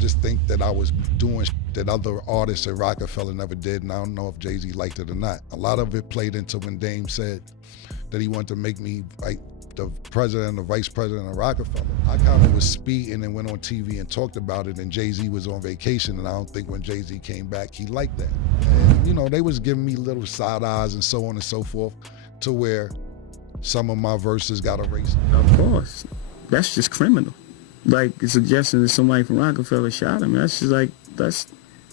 just think that I was doing that other artists at Rockefeller never did, and I don't know if Jay-Z liked it or not. A lot of it played into when Dame said that he wanted to make me like the president or vice president of Rockefeller. I kind of was speeding and went on TV and talked about it, and Jay-Z was on vacation, and I don't think when Jay-Z came back, he liked that. And you know, they was giving me little side eyes and so on and so forth, to where some of my verses got erased. Of course, that's just criminal. Like suggesting that somebody from Rockefeller shot him, that's just like, that's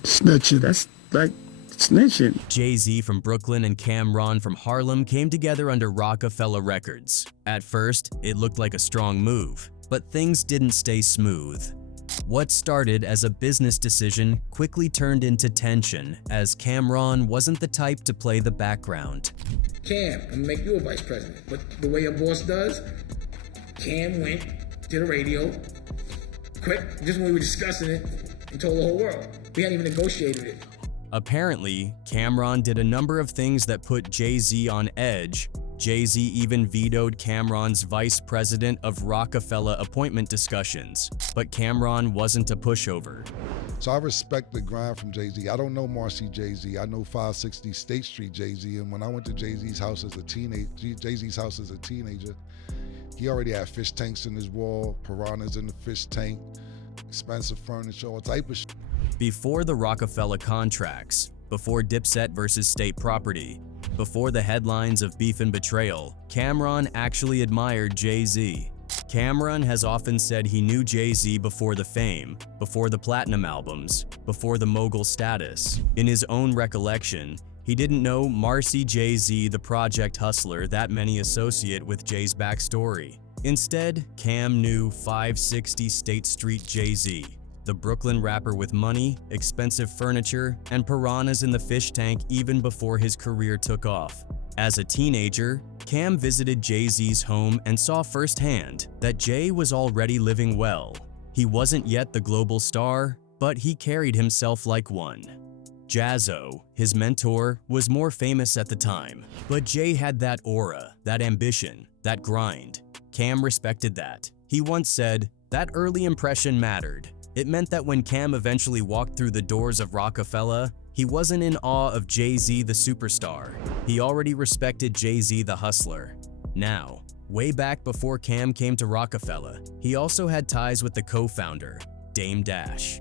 snitching. That's like snitching. Jay-Z from Brooklyn and Cam'ron from Harlem came together under Rockefeller Records. At first, it looked like a strong move, but things didn't stay smooth. What started as a business decision quickly turned into tension, as Cam'ron wasn't the type to play the background. Cam, I'm gonna make you a vice president. But the way your boss does, Cam went to the radio, quick, just when we were discussing it, and told the whole world. We hadn't even negotiated it. Apparently, Cam'ron did a number of things that put Jay-Z on edge. Jay-Z even vetoed Cam'ron's vice president of Rockefeller appointment discussions, but Cam'ron wasn't a pushover. So I respect the grind from Jay-Z. I don't know Marcy Jay-Z. I know 560 State Street Jay-Z, and when I went to Jay-Z's house as a teenager, he already had fish tanks in his wall, piranhas in the fish tank, expensive furniture, all type of shit. Before the Rockefeller contracts, before Dipset versus State Property, before the headlines of beef and betrayal, Cam'ron actually admired Jay-Z. Cam'ron has often said he knew Jay-Z before the fame, before the platinum albums, before the mogul status. In his own recollection, he didn't know Marcy Jay-Z, the project hustler that many associate with Jay's backstory. Instead, Cam knew 560 State Street Jay-Z, the Brooklyn rapper with money, expensive furniture, and piranhas in the fish tank even before his career took off. As a teenager, Cam visited Jay-Z's home and saw firsthand that Jay was already living well. He wasn't yet the global star, but he carried himself like one. Jazzo, his mentor, was more famous at the time, but Jay had that aura, that ambition, that grind. Cam respected that. He once said, "That early impression mattered." It meant that when Cam eventually walked through the doors of Rockefeller, he wasn't in awe of Jay-Z the superstar. He already respected Jay-Z the hustler. Now, way back before Cam came to Rockefeller, he also had ties with the co-founder, Dame Dash.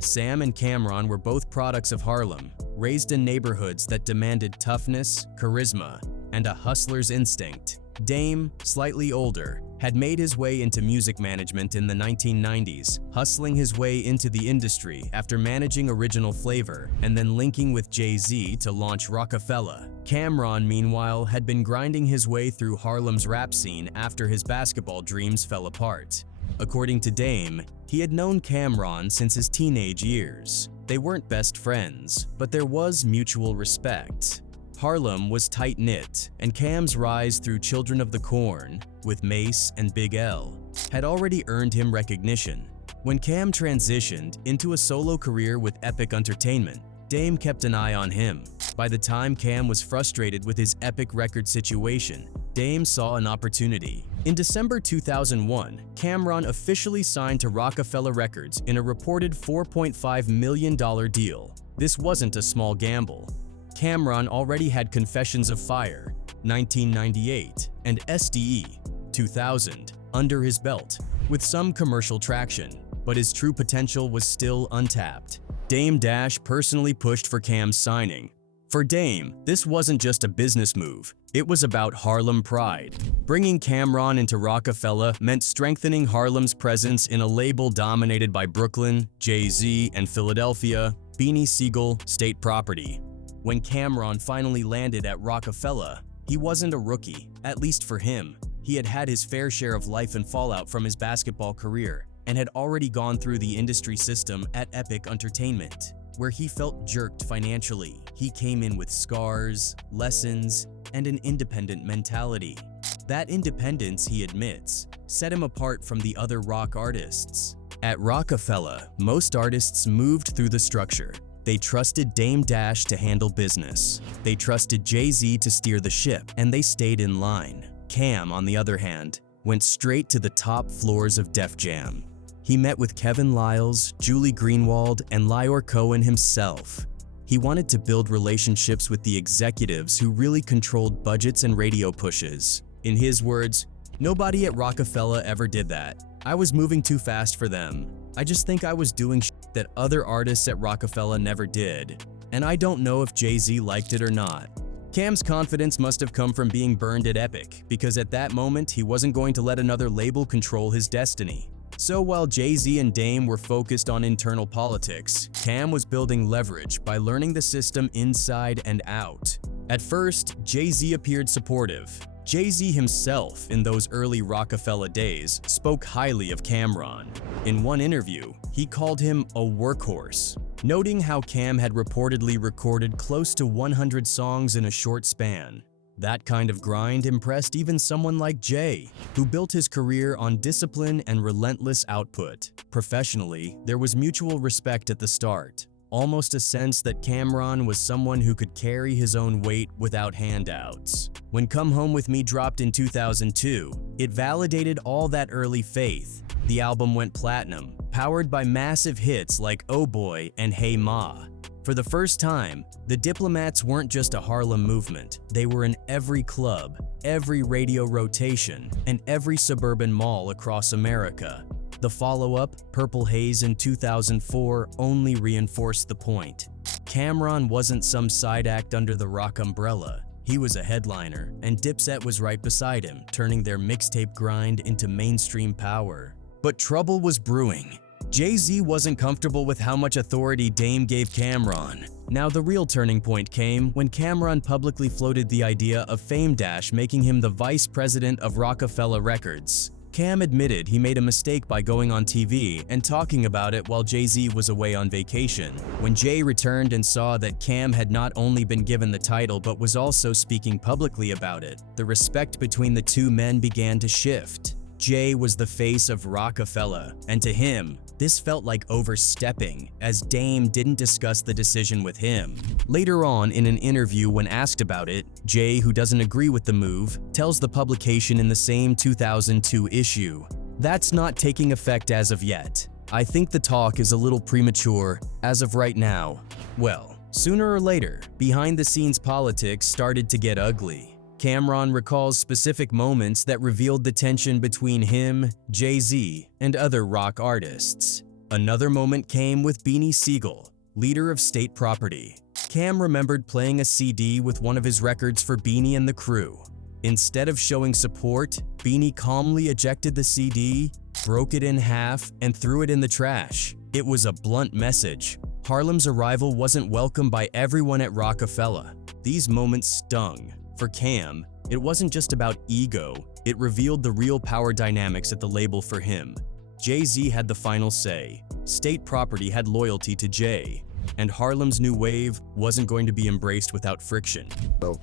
Sam and Cam'ron were both products of Harlem, raised in neighborhoods that demanded toughness, charisma, and a hustler's instinct. Dame, slightly older, had made his way into music management in the 1990s, hustling his way into the industry after managing Original Flavor and then linking with Jay-Z to launch Rockefeller. Cam'ron, meanwhile, had been grinding his way through Harlem's rap scene after his basketball dreams fell apart. According to Dame, he had known Cam'ron since his teenage years. They weren't best friends, but there was mutual respect. Harlem was tight-knit, and Cam's rise through Children of the Corn, with Mace and Big L, had already earned him recognition. When Cam transitioned into a solo career with Epic Entertainment, Dame kept an eye on him. By the time Cam was frustrated with his Epic record situation, Dame saw an opportunity. In December 2001, Cam'ron officially signed to Rockefeller Records in a reported $4.5 million deal. This wasn't a small gamble. Cam'ron already had Confessions of Fire, 1998, and SDE, 2000, under his belt, with some commercial traction, but his true potential was still untapped. Dame Dash personally pushed for Cam's signing. For Dame, this wasn't just a business move, it was about Harlem pride. Bringing Cam'ron into Rockefeller meant strengthening Harlem's presence in a label dominated by Brooklyn, Jay-Z, and Philadelphia, Beanie Sigel, State Property. When Cam'ron finally landed at Rockefeller, he wasn't a rookie, at least for him. He had had his fair share of life and fallout from his basketball career and had already gone through the industry system at Epic Entertainment, where he felt jerked financially. He came in with scars, lessons, and an independent mentality. That independence, he admits, set him apart from the other rock artists. At Rockefeller, most artists moved through the structure. They trusted Dame Dash to handle business. They trusted Jay-Z to steer the ship, and they stayed in line. Cam, on the other hand, went straight to the top floors of Def Jam. He met with Kevin Liles, Julie Greenwald, and Lyor Cohen himself. He wanted to build relationships with the executives who really controlled budgets and radio pushes. In his words, "Nobody at Rockefeller ever did that. I was moving too fast for them. I just think I was doing shit that other artists at Rockefeller never did. And I don't know if Jay-Z liked it or not." Cam's confidence must have come from being burned at Epic, because at that moment he wasn't going to let another label control his destiny. So while Jay-Z and Dame were focused on internal politics, Cam was building leverage by learning the system inside and out. At first, Jay-Z appeared supportive. Jay-Z himself, in those early Rockefeller days, spoke highly of Cam'ron. In one interview, he called him a workhorse, noting how Cam had reportedly recorded close to 100 songs in a short span. That kind of grind impressed even someone like Jay, who built his career on discipline and relentless output. Professionally, there was mutual respect at the start, almost a sense that Cam'ron was someone who could carry his own weight without handouts. When Come Home With Me dropped in 2002, it validated all that early faith. The album went platinum, powered by massive hits like Oh Boy and Hey Ma. For the first time, the Diplomats weren't just a Harlem movement. They were in every club, every radio rotation, and every suburban mall across America. The follow-up, Purple Haze in 2004, only reinforced the point. Cam'ron wasn't some side act under the rock umbrella. He was a headliner, and Dipset was right beside him, turning their mixtape grind into mainstream power. But trouble was brewing. Jay-Z wasn't comfortable with how much authority Dame gave Cam'ron. Now the real turning point came when Cam'ron publicly floated the idea of Fame Dash making him the vice president of Rockefeller Records. Cam admitted he made a mistake by going on TV and talking about it while Jay-Z was away on vacation. When Jay returned and saw that Cam had not only been given the title but was also speaking publicly about it, the respect between the two men began to shift. Jay was the face of Rockefeller, and to him, this felt like overstepping, as Dame didn't discuss the decision with him. Later on in an interview when asked about it, Jay, who doesn't agree with the move, tells the publication in the same 2002 issue, "That's not taking effect as of yet. I think the talk is a little premature as of right now." Well, sooner or later, behind-the-scenes politics started to get ugly. Cam'ron recalls specific moments that revealed the tension between him, Jay-Z, and other rock artists. Another moment came with Beanie Sigel, leader of State Property. Cam remembered playing a CD with one of his records for Beanie and the crew. Instead of showing support, Beanie calmly ejected the CD, broke it in half, and threw it in the trash. It was a blunt message. Harlem's arrival wasn't welcomed by everyone at Rockefeller. These moments stung. For Cam, it wasn't just about ego, it revealed the real power dynamics at the label for him. Jay-Z had the final say, State Property had loyalty to Jay, and Harlem's new wave wasn't going to be embraced without friction. So,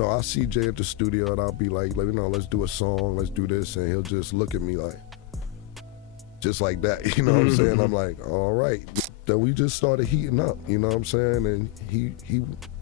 I'll see Jay at the studio and I'll be like, let's do a song, let's do this, and he'll just look at me like, just like that, you know what I'm saying? I'm like, all right. Then we just started heating up, you know what I'm saying? And he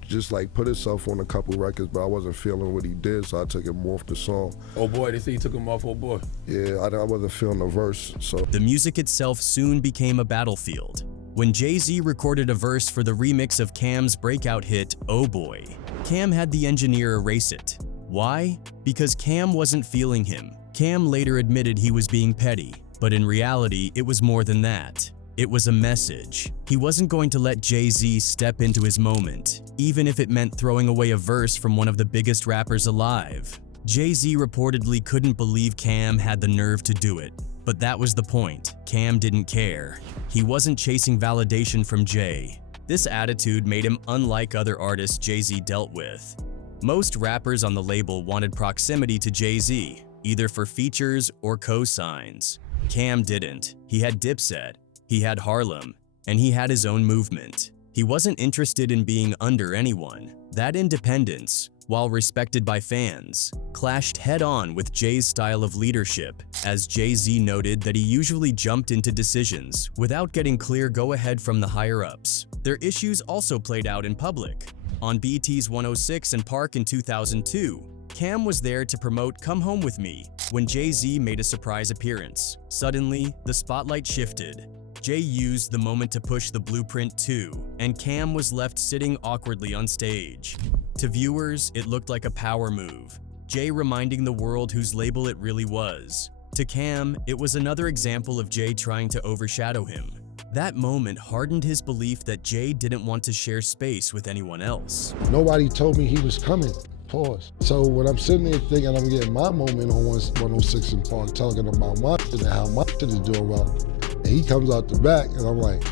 just like put himself on a couple records, but I wasn't feeling what he did, so I took him off the song. Oh boy, they say you took him off, oh boy. Yeah, I wasn't feeling the verse, so. The music itself soon became a battlefield. When Jay-Z recorded a verse for the remix of Cam's breakout hit, Oh Boy, Cam had the engineer erase it. Why? Because Cam wasn't feeling him. Cam later admitted he was being petty, but in reality, it was more than that. It was a message. He wasn't going to let Jay-Z step into his moment, even if it meant throwing away a verse from one of the biggest rappers alive. Jay-Z reportedly couldn't believe Cam had the nerve to do it, but that was the point. Cam didn't care. He wasn't chasing validation from Jay. This attitude made him unlike other artists Jay-Z dealt with. Most rappers on the label wanted proximity to Jay-Z, either for features or co-signs. Cam didn't. He had Dipset. He had Harlem, and he had his own movement. He wasn't interested in being under anyone. That independence, while respected by fans, clashed head-on with Jay's style of leadership, as Jay-Z noted that he usually jumped into decisions without getting clear go-ahead from the higher-ups. Their issues also played out in public. On BET's 106 and Park in 2002, Cam was there to promote Come Home With Me when Jay-Z made a surprise appearance. Suddenly, the spotlight shifted. Jay used the moment to push the blueprint too, and Cam was left sitting awkwardly on stage. To viewers, it looked like a power move, Jay reminding the world whose label it really was. To Cam, it was another example of Jay trying to overshadow him. That moment hardened his belief that Jay didn't want to share space with anyone else. Nobody told me he was coming. Pause. So when I'm sitting there thinking I'm getting my moment on 106 in Park, talking about my shit and how my shit is doing well, and he comes out the back, and I'm like,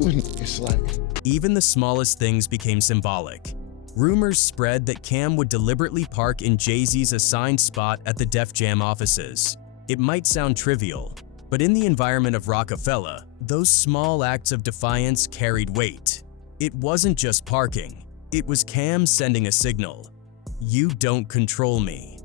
it's like. Even the smallest things became symbolic. Rumors spread that Cam would deliberately park in Jay-Z's assigned spot at the Def Jam offices. It might sound trivial, but in the environment of Rockefeller, those small acts of defiance carried weight. It wasn't just parking. It was Cam sending a signal. You don't control me.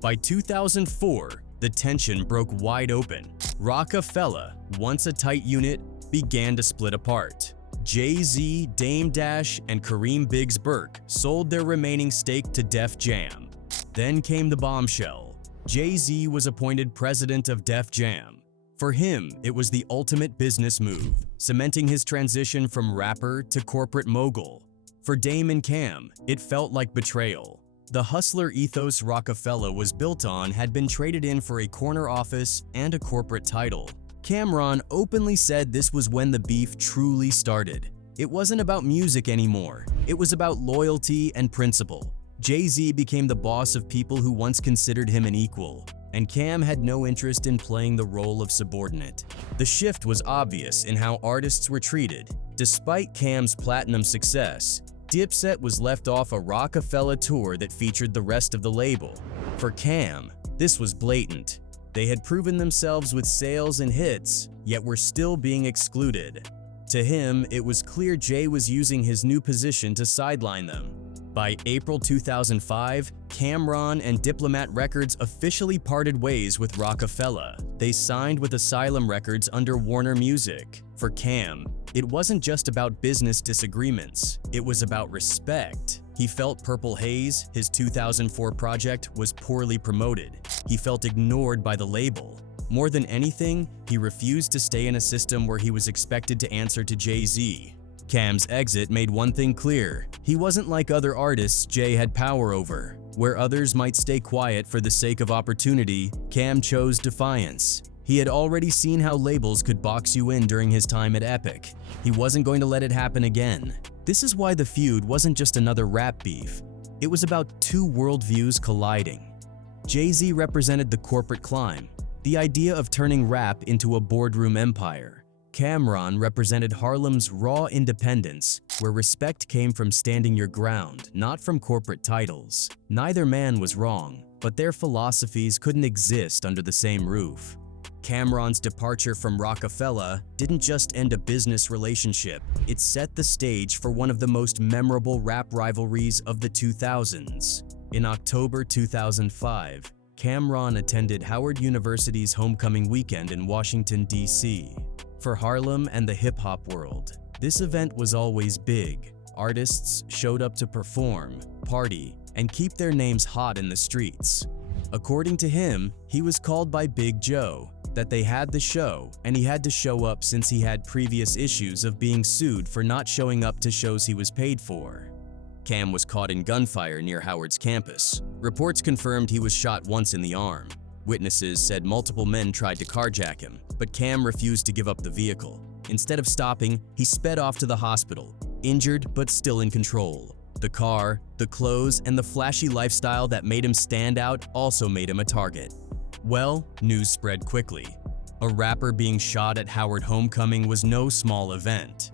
By 2004, the tension broke wide open. Rockefeller, once a tight unit, began to split apart. Jay-Z, Dame Dash, and Kareem Biggs Burke sold their remaining stake to Def Jam. Then came the bombshell. Jay-Z was appointed president of Def Jam. For him, it was the ultimate business move, cementing his transition from rapper to corporate mogul. For Dame and Cam, it felt like betrayal. The hustler ethos Rockefeller was built on had been traded in for a corner office and a corporate title. Cam'ron openly said this was when the beef truly started. It wasn't about music anymore. It was about loyalty and principle. Jay-Z became the boss of people who once considered him an equal, and Cam had no interest in playing the role of subordinate. The shift was obvious in how artists were treated. Despite Cam's platinum success, Dipset was left off a Rockefeller tour that featured the rest of the label. For Cam, this was blatant. They had proven themselves with sales and hits, yet were still being excluded. To him, it was clear Jay was using his new position to sideline them. By April 2005, Cam'ron and Diplomat Records officially parted ways with Rockefeller. They signed with Asylum Records under Warner Music. For Cam, it wasn't just about business disagreements, it was about respect. He felt Purple Haze, his 2004 project, was poorly promoted. He felt ignored by the label. More than anything, he refused to stay in a system where he was expected to answer to Jay-Z. Cam's exit made one thing clear: he wasn't like other artists Jay had power over. Where others might stay quiet for the sake of opportunity, Cam chose defiance. He had already seen how labels could box you in during his time at Epic. He wasn't going to let it happen again. This is why the feud wasn't just another rap beef. It was about two worldviews colliding. Jay-Z represented the corporate climb, the idea of turning rap into a boardroom empire. Cam'ron represented Harlem's raw independence, where respect came from standing your ground, not from corporate titles. Neither man was wrong, but their philosophies couldn't exist under the same roof. Cam'ron's departure from Rockefeller didn't just end a business relationship, it set the stage for one of the most memorable rap rivalries of the 2000s. In October 2005, Cam'ron attended Howard University's homecoming weekend in Washington, D.C. For Harlem and the hip-hop world, this event was always big. Artists showed up to perform, party, and keep their names hot in the streets. According to him, he was called by Big Joe, that they had the show, and he had to show up since he had previous issues of being sued for not showing up to shows he was paid for. Cam was caught in gunfire near Howard's campus. Reports confirmed he was shot once in the arm. Witnesses said multiple men tried to carjack him, but Cam refused to give up the vehicle. Instead of stopping, he sped off to the hospital, injured but still in control. The car, the clothes, and the flashy lifestyle that made him stand out also made him a target. Well, news spread quickly. A rapper being shot at Howard Homecoming was no small event.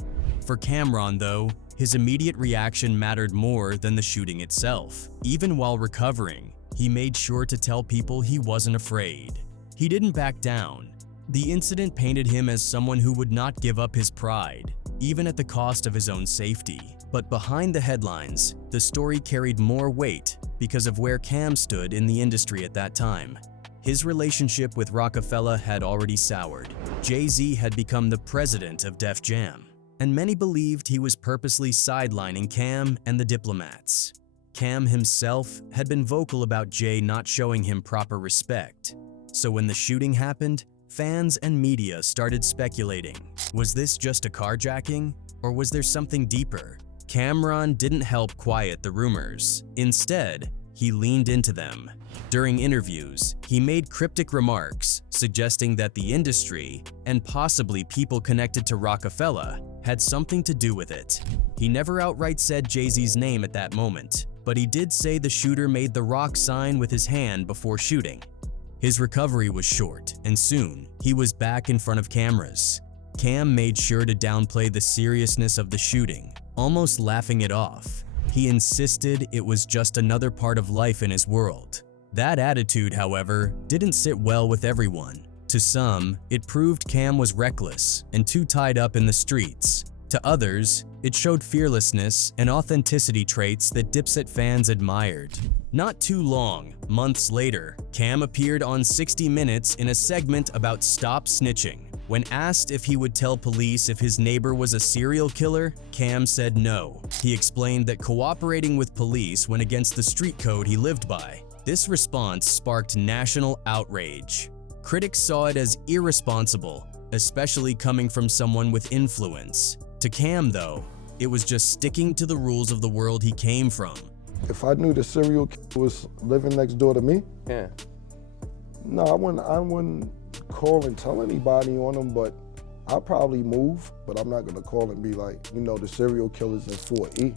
For Cam'ron, though, his immediate reaction mattered more than the shooting itself. Even while recovering, he made sure to tell people he wasn't afraid. He didn't back down. The incident painted him as someone who would not give up his pride, even at the cost of his own safety. But behind the headlines, the story carried more weight because of where Cam stood in the industry at that time. His relationship with Rockefeller had already soured. Jay-Z had become the president of Def Jam, and many believed he was purposely sidelining Cam and the Diplomats. Cam himself had been vocal about Jay not showing him proper respect. So when the shooting happened, fans and media started speculating. Was this just a carjacking, or was there something deeper? Cam'ron didn't help quiet the rumors. Instead, he leaned into them. During interviews, he made cryptic remarks suggesting that the industry, and possibly people connected to Rockefeller, had something to do with it. He never outright said Jay-Z's name at that moment, but he did say the shooter made the rock sign with his hand before shooting. His recovery was short, and soon, he was back in front of cameras. Cam made sure to downplay the seriousness of the shooting, almost laughing it off. He insisted it was just another part of life in his world. That attitude, however, didn't sit well with everyone. To some, it proved Cam was reckless and too tied up in the streets. To others, it showed fearlessness and authenticity traits that Dipset fans admired. Not too long, months later, Cam appeared on 60 Minutes in a segment about stop snitching. When asked if he would tell police if his neighbor was a serial killer, Cam said no. He explained that cooperating with police went against the street code he lived by. This response sparked national outrage. Critics saw it as irresponsible, especially coming from someone with influence. To Cam, though, it was just sticking to the rules of the world he came from. If I knew the serial killer was living next door to me, Yeah. no, I wouldn't call and tell anybody on him, but I'll probably move, but I'm not gonna call and be like, the serial killer's in 4E.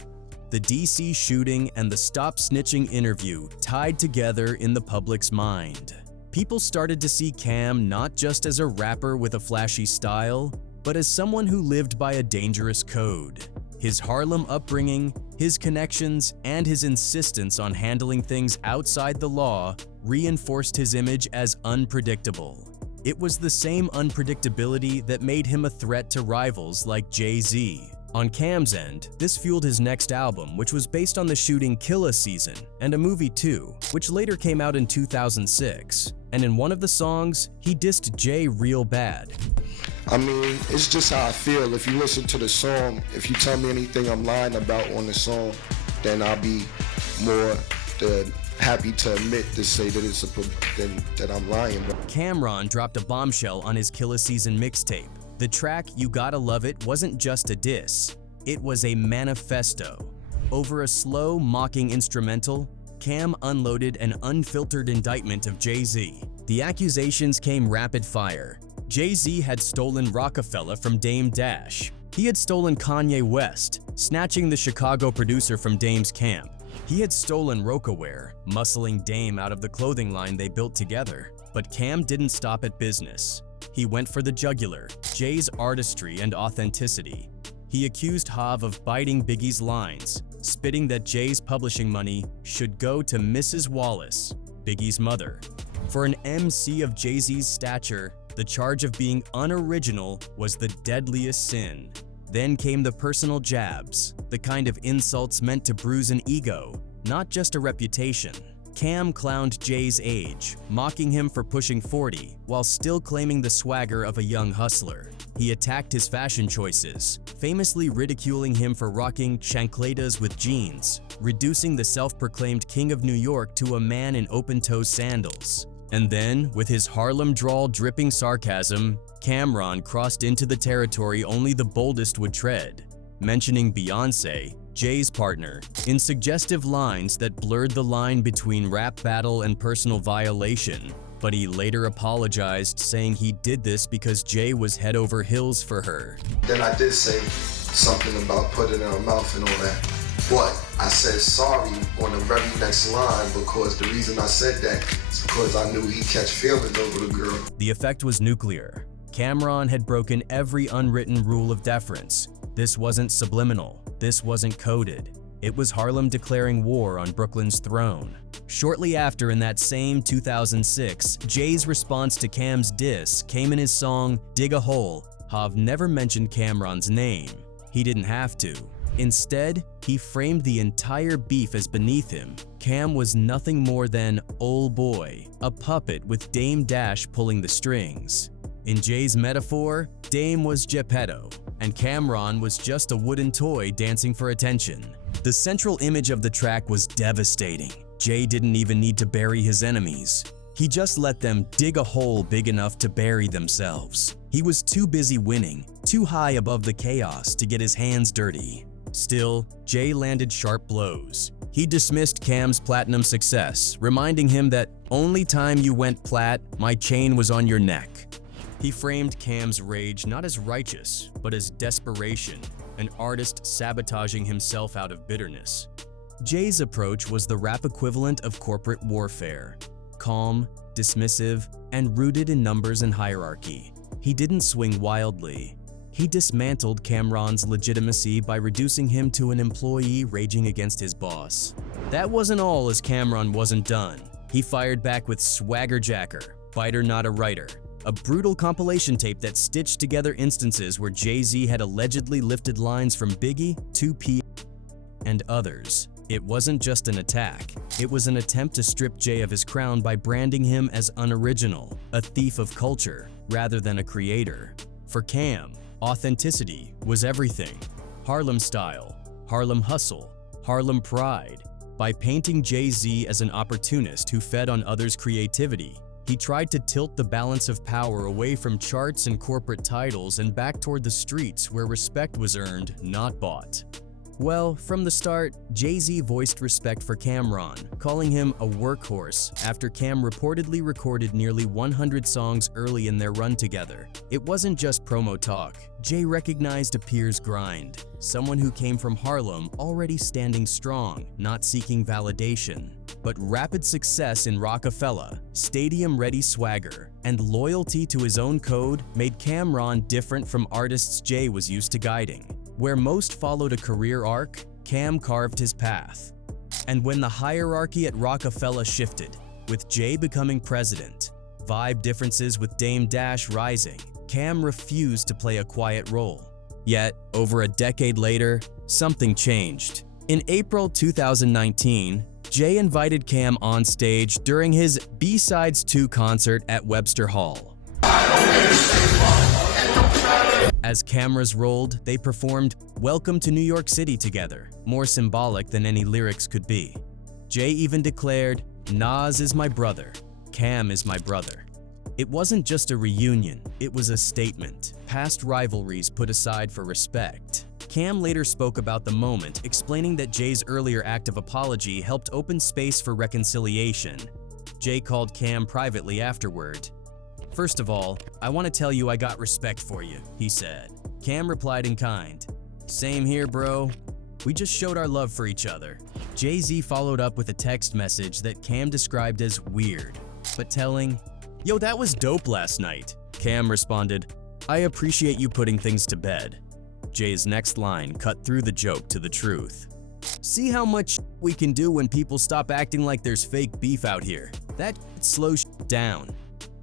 The DC shooting and the Stop Snitching interview tied together in the public's mind. People started to see Cam not just as a rapper with a flashy style, but as someone who lived by a dangerous code. His Harlem upbringing, his connections, and his insistence on handling things outside the law reinforced his image as unpredictable. It was the same unpredictability that made him a threat to rivals like Jay-Z. On Cam's end, this fueled his next album, which was based on the shooting Killa Season, and a movie too, which later came out in 2006. And in one of the songs, he dissed Jay real bad. I mean, it's just how I feel. If you listen to the song, if you tell me anything I'm lying about on the song, then I'll be more than happy to admit to say that that I'm lying. Cam'ron dropped a bombshell on his Killa Season mixtape. The track You Gotta Love It wasn't just a diss, it was a manifesto. Over a slow, mocking instrumental, Cam unloaded an unfiltered indictment of Jay-Z. The accusations came rapid fire. Jay-Z had stolen Rockefeller from Dame Dash. He had stolen Kanye West, snatching the Chicago producer from Dame's camp. He had stolen Rocawear, muscling Dame out of the clothing line they built together. But Cam didn't stop at business. He went for the jugular, Jay's artistry and authenticity. He accused Hav of biting Biggie's lines, spitting that Jay's publishing money should go to Mrs. Wallace, Biggie's mother. For an MC of Jay-Z's stature, the charge of being unoriginal was the deadliest sin. Then came the personal jabs, the kind of insults meant to bruise an ego, not just a reputation. Cam clowned Jay's age, mocking him for pushing 40, while still claiming the swagger of a young hustler. He attacked his fashion choices, famously ridiculing him for rocking chancletas with jeans, reducing the self-proclaimed king of New York to a man in open-toe sandals. And then, with his Harlem drawl dripping sarcasm, Cam'ron crossed into the territory only the boldest would tread, mentioning Beyoncé, Jay's partner, in suggestive lines that blurred the line between rap battle and personal violation. But he later apologized, saying he did this because Jay was head over heels for her. Then I did say something about putting it in her mouth and all that. But I said sorry on the very next line because the reason I said that is because I knew he'd catch feelings over the girl. The effect was nuclear. Cam'ron had broken every unwritten rule of deference. This wasn't subliminal. This wasn't coded. It was Harlem declaring war on Brooklyn's throne. Shortly after, in that same 2006, Jay's response to Cam's diss came in his song Dig a Hole. Hav never mentioned Cam'ron's name. He didn't have to. Instead, he framed the entire beef as beneath him. Cam was nothing more than ol' boy, a puppet with Dame Dash pulling the strings. In Jay's metaphor, Dame was Geppetto, and Cam'ron was just a wooden toy dancing for attention. The The central image of the track was devastating. Jay didn't even need to bury his enemies. He just let them dig a hole big enough to bury themselves. He was too busy winning, too high above the chaos to get his hands dirty. Still, Jay landed sharp blows. He dismissed Cam's platinum success, reminding him that only time you went plat, my chain was on your neck. He framed Cam's rage not as righteous, but as desperation, an artist sabotaging himself out of bitterness. Jay's approach was the rap equivalent of corporate warfare. Calm, dismissive, and rooted in numbers and hierarchy. He didn't swing wildly. He dismantled Cam'ron's legitimacy by reducing him to an employee raging against his boss. That wasn't all, as Cam'ron wasn't done. He fired back with Swagger Jacker, Biter Not a Writer, a brutal compilation tape that stitched together instances where Jay-Z had allegedly lifted lines from Biggie, 2P, and others. It wasn't just an attack. It was an attempt to strip Jay of his crown by branding him as unoriginal, a thief of culture, rather than a creator. For Cam, authenticity was everything. Harlem style, Harlem hustle, Harlem pride. By painting Jay-Z as an opportunist who fed on others' creativity, he tried to tilt the balance of power away from charts and corporate titles and back toward the streets where respect was earned, not bought. Well, from the start, Jay-Z voiced respect for Cam'ron, calling him a workhorse after Cam reportedly recorded nearly 100 songs early in their run together. It wasn't just promo talk. Jay recognized a peer's grind, someone who came from Harlem already standing strong, not seeking validation. But rapid success in Rockefeller, stadium-ready swagger, and loyalty to his own code made Cam'ron different from artists Jay was used to guiding. Where most followed a career arc, Cam carved his path. And when the hierarchy at Rockefeller shifted, with Jay becoming president, vibe differences with Dame Dash rising, Cam refused to play a quiet role. Yet, over a decade later, something changed. In April 2019, Jay invited Cam on stage during his B-Sides 2 concert at Webster Hall. As cameras rolled, they performed "Welcome to New York City" together, more symbolic than any lyrics could be. Jay even declared, "Nas is my brother, Cam is my brother." It wasn't just a reunion, it was a statement. Past rivalries put aside for respect. Cam later spoke about the moment, explaining that Jay's earlier act of apology helped open space for reconciliation. Jay called Cam privately afterward. "First of all, I want to tell you I got respect for you," he said. Cam replied in kind, "Same here, bro. We just showed our love for each other." Jay-Z followed up with a text message that Cam described as weird, but telling, "Yo, that was dope last night." Cam responded, "I appreciate you putting things to bed." Jay's next line cut through the joke to the truth. "See how much we can do when people stop acting like there's fake beef out here. That slows down."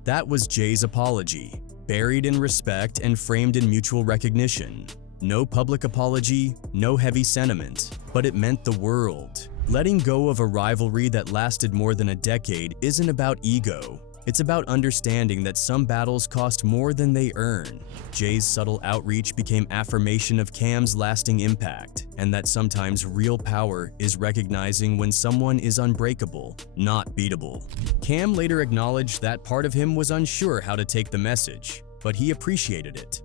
That was Jay's apology, buried in respect and framed in mutual recognition. No public apology, no heavy sentiment, but it meant the world. Letting go of a rivalry that lasted more than a decade isn't about ego. It's about understanding that some battles cost more than they earn. Jay's subtle outreach became affirmation of Cam's lasting impact, and that sometimes real power is recognizing when someone is unbreakable, not beatable. Cam later acknowledged that part of him was unsure how to take the message, but he appreciated it.